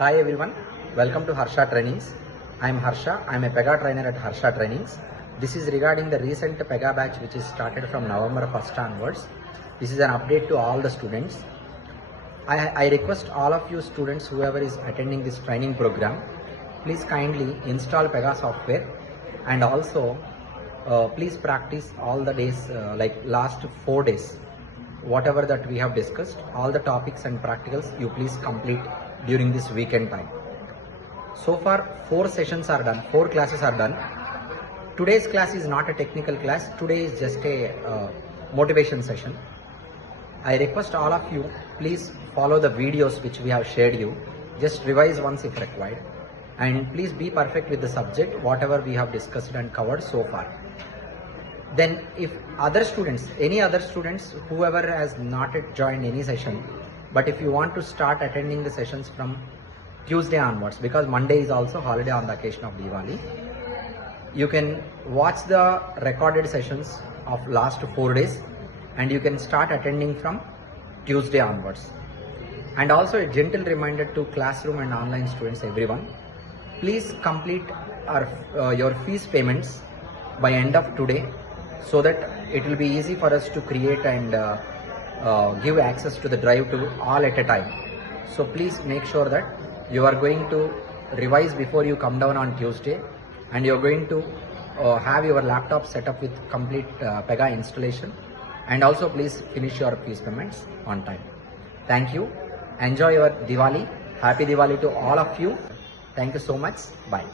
Hi everyone, welcome to Harsha Trainings. I am Harsha, I am a Pega trainer at Harsha Trainings. This is regarding the recent Pega batch which is started from November 1st onwards. This is an update to all the students. I request all of you students, whoever is attending this training program, please kindly install Pega software and also please practice all the days like last 4 days. Whatever that we have discussed, all the topics and practicals you please complete during this weekend time. So far 4 sessions are done, 4 classes are done. Today's class is not a technical class, today is just a motivation session. I request all of you, please follow the videos which we have shared you, just revise once if required, and please be perfect with the subject whatever we have discussed and covered so far. Then if other students, any other students, whoever has not yet joined any session, but if you want to start attending the sessions from Tuesday onwards, because Monday is also holiday on the occasion of Diwali, you can watch the recorded sessions of last 4 days and you can start attending from Tuesday onwards. And also a gentle reminder to classroom and online students, everyone, please complete your fees payments by end of today, so that it will be easy for us to create and give access to the drive to all at a time. So please make sure that you are going to revise before you come down on Tuesday, and you are going to have your laptop set up with complete Pega installation, and also please finish your fees payments on time. Thank you. Enjoy your Diwali. Happy Diwali to all of you. Thank you so much. Bye.